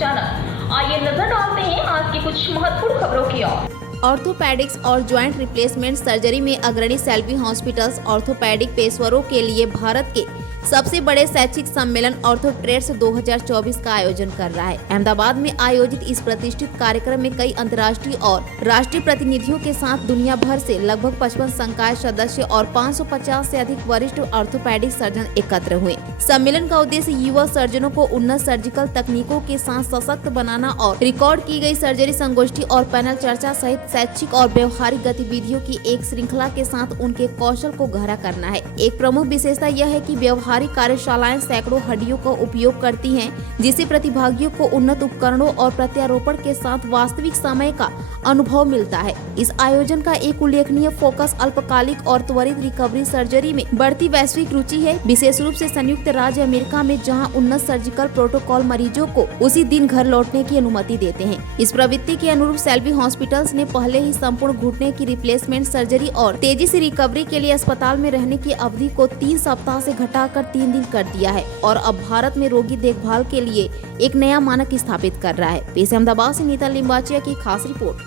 अचानक। आइए नजर डालते हैं आज की कुछ महत्वपूर्ण खबरों की ओर। ऑर्थोपेडिक्स और ज्वाइंट रिप्लेसमेंट सर्जरी में अग्रणी सेल्वी हॉस्पिटल्स ऑर्थोपेडिक पेशेवरों के लिए भारत के सबसे बड़े शैक्षिक सम्मेलन ऑर्थोट्रेड्स 2024 का आयोजन कर रहा है। अहमदाबाद में आयोजित इस प्रतिष्ठित कार्यक्रम में कई अंतर्राष्ट्रीय और राष्ट्रीय प्रतिनिधियों के साथ दुनिया भर से लगभग 55 संकाय सदस्य और 550 से अधिक वरिष्ठ ऑर्थोपेडिक सर्जन एकत्र हुए। सम्मेलन का उद्देश्य युवा सर्जनों को उन्नत सर्जिकल तकनीकों के साथ सशक्त बनाना और रिकॉर्ड की गई सर्जरी संगोष्ठी और पैनल चर्चा सहित शैक्षिक और व्यवहारिक गतिविधियों की एक श्रृंखला के साथ उनके कौशल को गहरा करना है। एक प्रमुख विशेषता यह है कि व्यवहारिक कार्यशालाएं सैकड़ों हड्डियों का उपयोग करती हैं, जिससे प्रतिभागियों को उन्नत उपकरणों और प्रत्यारोपण के साथ वास्तविक समय का अनुभव मिलता है। इस आयोजन का एक उल्लेखनीय फोकस अल्पकालिक और त्वरित रिकवरी सर्जरी में बढ़ती वैश्विक रुचि है, विशेष रूप से संयुक्त राज्य अमेरिका में, जहां उन्नत सर्जिकल प्रोटोकॉल मरीजों को उसी दिन घर लौटने की अनुमति देते हैं। इस प्रवृत्ति के अनुरूप सेल्वी हॉस्पिटल्स ने पहले ही संपूर्ण घुटने की रिप्लेसमेंट सर्जरी और तेजी से रिकवरी के लिए अस्पताल में रहने की अवधि को 3 सप्ताह से घटाकर 3 दिन कर दिया है और अब भारत में रोगी देखभाल के लिए एक नया मानक स्थापित कर रहा है। पेश अहमदाबाद से नीता लिंबाचिया की खास रिपोर्ट।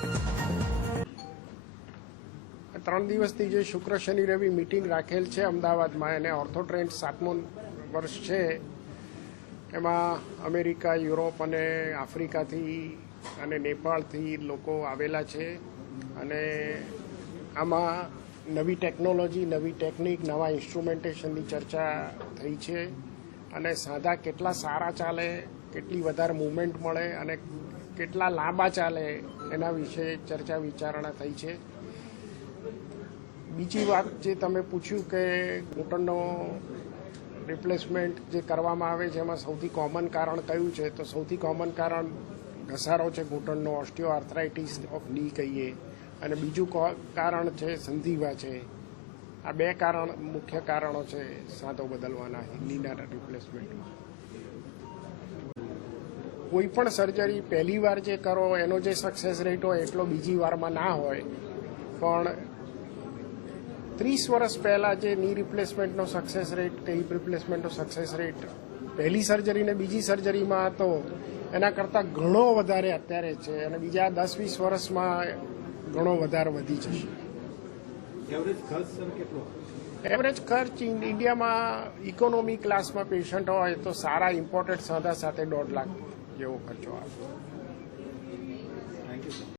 3 દિવસથી જે શુક્ર શનિ રવિ મીટિંગ રાખેલ છે અમદાવાદમાં, એને ઓર્થોટ્રેન્ડ 7મું વર્ષ છે। એમાં અમેરિકા, યુરોપ અને આફ્રિકાથી અને નેપાળથી લોકો આવેલા છે અને આમાં નવી ટેકનોલોજી, નવી ટેકનિક, નવા ઇન્સ્ટ્રુમેન્ટેશનની ચર્ચા થઈ છે અને સાંધા કેટલા સારા ચાલે, કેટલી વધારે મૂવમેન્ટ મળે અને કેટલા લાંબા ચાલે એના વિશે ચર્ચા વિચારણા થઈ છે। બીજી વાત જે તમે પૂછ્યું કે ઘૂંટણનો રિપ્લેસમેન્ટ જે કરવામાં આવે છે એમાં સૌથી કોમન કારણ કયું છે, તો સૌથી કોમન કારણ ઘસારો છે ઘૂંટણનો, ઓસ્ટિયોઆર્થરાઇટિસ ઓફ ની કહીએ, અને બીજું કારણ છે સંધિવા છે। આ 2 મુખ્ય કારણો છે સાંધો બદલવાના નીના રિપ્લેસમેન્ટમાં। કોઈ પણ સર્જરી પહેલી વાર જે કરો એનો જે સક્સેસ રેટ હોય એટલો બીજી વારમાં ના હોય, પણ 30 વર્ષ પહેલાં જે ની રિપ્લેસમેન્ટનો સક્સેસ રેટ કે હિપ રિપ્લેસમેન્ટનો સક્સેસ રેટ પહેલી સર્જરી ને બીજી સર્જરીમાં હતો એના કરતાં ઘણો વધારે અત્યારે છે અને બીજા 10-20 વર્ષમાં ઘણો વધારે વધી જશે। એવરેજ ખર્ચ ઇન્ડિયામાં ઇકોનોમી ક્લાસમાં પેશન્ટ હોય તો સારા ઇમ્પોર્ટેડ સાંધા સાથે 1.5 લાખ જેવો ખર્ચો આવે।